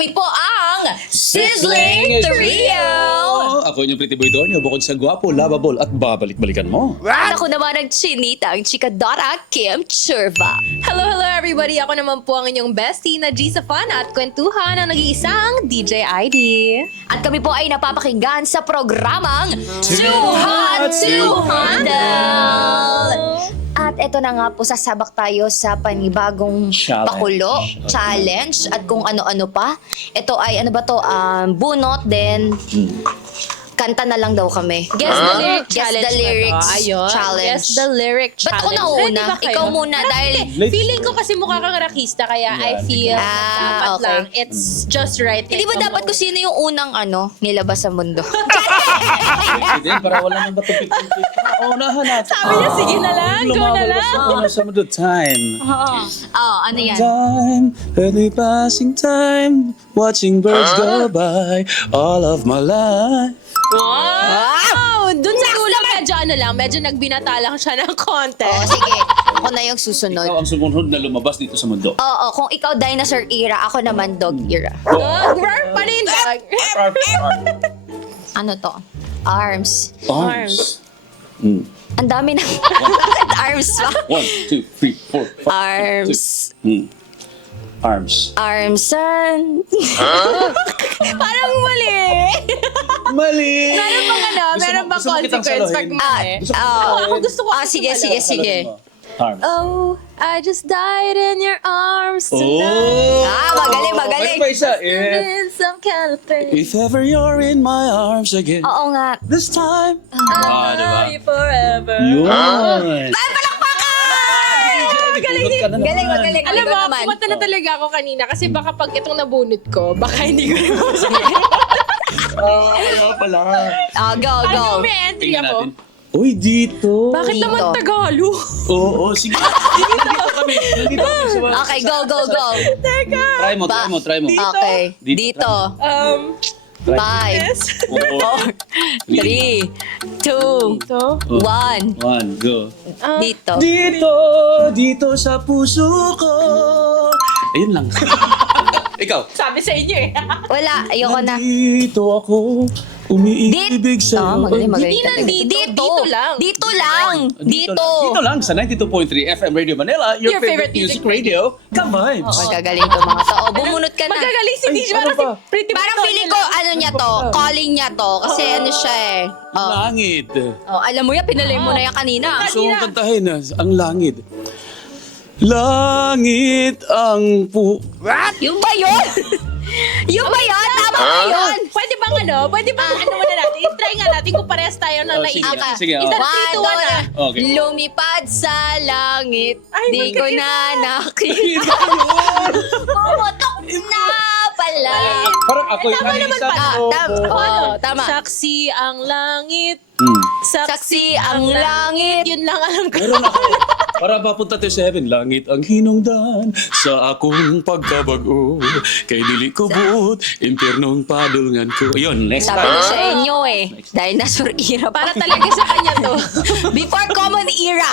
kami po ang Sizzling Trio! Ako yung Pretty Boy Donyo, bukod sa gwapo, lovable at babalik-balikan mo. At ako naman ang chinita, ang chikadora Kim Churva. Hello everybody! Ako naman po ang inyong bestie na G sa fun at kwentuhan ang nag-iisang DJ ID. At kami po ay napapakinggan sa programang Too Hot to Handle! At eto na nga po, sasabak tayo sa panibagong Challenge. pakulo, challenge, at kung ano-ano pa. Ito ay, ano ba to, bunot, then kanta na lang daw kami. Guess the lyric Guess challenge the lyrics na to. Ayun. challenge. Guess the lyric Ba't challenge. ako nauna? Ready ba kayo? Ikaw muna dahil... Hindi. Feeling ko kasi mukha kang rakista kaya I feel dapat okay. lang. It's just right. Hindi ba dapat ko sino yung unang nilabas sa mundo? Hindi, para wala nang batong-pik-pik. Unahan natin. Sabi niya, sige na lang, go na lang. Sa mundo, time. Ano yan? Time, early passing time, watching birds go by, all of my life. Wow! Dun sa dulo, medyo nagbinata lang siya ng konti. Oo, sige. Ako na yung susunod. Ikaw ang sumunod na lumabas dito sa mundo. Oo, kung ikaw dinosaur era, ako naman dog era. Dog, pa rin, dog. Ano to? Arms. Arms. Ang dami na. Bakit arms ba? 1, 2, 3, 4, 5. Arms. Arms. Arms and... Parang mali. Mali! Meron bang meron bang gusto mo kitang consequence saluhin? pag mali? Ako gusto ko. Sige, sige, sige. Arms. Oh, I just died in your arms tonight. Magaling, magaling. Ano pa isa? In some kind of pain. If ever you're in my arms again, Oo nga. this time. I'll diba? love you forever. Yun. Ay, palakpakan! Galing, magaling. Alam mo, naman. pumunta na talaga ako kanina kasi baka pag itong nabunot ko, baka hindi ko rin masabi. Kaya pala. Go, go. Ano, may entry Tingnan ako. natin. Uy, dito. Bakit Dito. naman Tagalog? Oo, sige. Nandito kami. Nandito kami sa mga... Okay, go, go, go. Teka. Try mo. Okay, dito. Try. 5, Oo. 4, 3, 2, Ito. 1. One, go. Dito. Dito sa puso ko. Ayun lang. Ikaw. Sabi sa inyo eh. Wala, ayoko na. Dito ako, umiibig sa'yo. Magaling, magaling. Hindi talaga. nandito, dito lang. Dito lang. Dito. Dito lang sa 92.3 FM Radio Manila, your favorite music radio, Ka-Vibes. Magagaling to mga to. Bumunot ka na. Magagaling si Ay, DJ. ano Parang si ba? Pretty Parang Boy feeling Donyo ko, lang. ano niya to, calling niya to. Kasi ano siya eh. Langit. Alam mo yan, pinalay mo na yan kanina. Gusto kong kantahin ang langit. Langit ang Yung ba yun? Yung ba yun? Tama ba yun? Pwede bang ano muna natin? I-try nga natin kung parehas tayo ng Oh, naisip. sige, sige, Isa, oh. 3, 2, 1 ah. Okay. Lumipad sa langit, Ay, di ko magkaiba. na nakita. Pumutok na pala. Parang ako yung Tama naman pala. Tama. Saksi ang langit. Saksi ang langit. Yun lang alam ko. Meron ako. Para papunta tayo sa heaven, langit ang hinungdan sa akong pagkabago. Kay dili ko buot, impyernong padulngan ko. Yun, next Sabi ko time. sa inyo eh, dinosaur era pa. Para talaga sa kanya to. Before common era.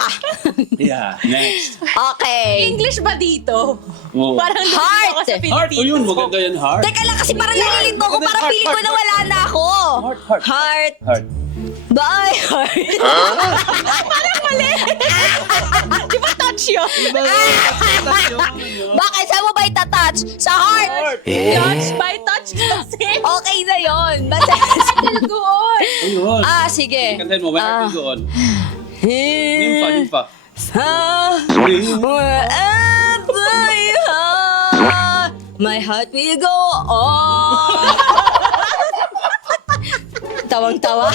Yeah, next. Okay. English ba dito? Oh. Parang lumino Heart. ako sa Heart, Philippines. o yun, maganda yan, heart. Teka lang kasi parang nalilito ko. Parang Heart, feeling ko na wala na ako. Heart. Heart. Heart. Bye, heart. Di ba touch yun? Bakit? Saan mo ba itatouch? Sa heart. Touch by touch kasi. Okay na yun. Basta. Nalguon. Ayun. Sige. Kantahin mo, may heart will go on. Nympha. Wherever you are, my heart will go on. Tawang-tawa.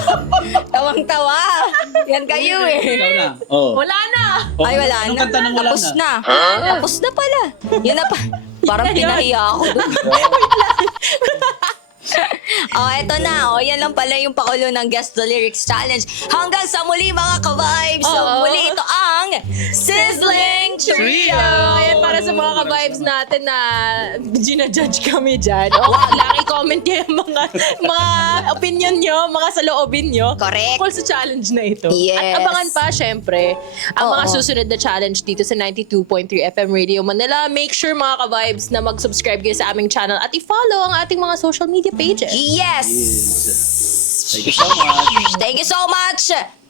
Tawang-tawa. Yan kayo eh. Ikaw na. Oh. Wala na. Oh, Ay, wala anong na. kanta ng wala Tapos na? na. Tapos na pala. Yun na pa. Parang pinahiya ako dun. Eto na. Yan lang pala yung pakulo ng Guess the Lyrics Challenge. Hanggang sa muli mga ka-vibes. So, Oo. muli ito ang Sizzling Trio. Ayan, para sa mga ka-vibes natin na ginajudge kami dyan. Wala, i-comment nyo yung mga opinion nyo, mga saloobin nyo. Correct. Tungkol sa challenge na ito. Yes. At abangan pa, syempre, ang mga Oo. susunod na challenge dito sa 92.3 FM Radio Manila. Make sure mga ka-vibes na mag-subscribe kayo sa aming channel at i-follow ang ating mga social media pages. Yes! Thank you so much. Thank you so much!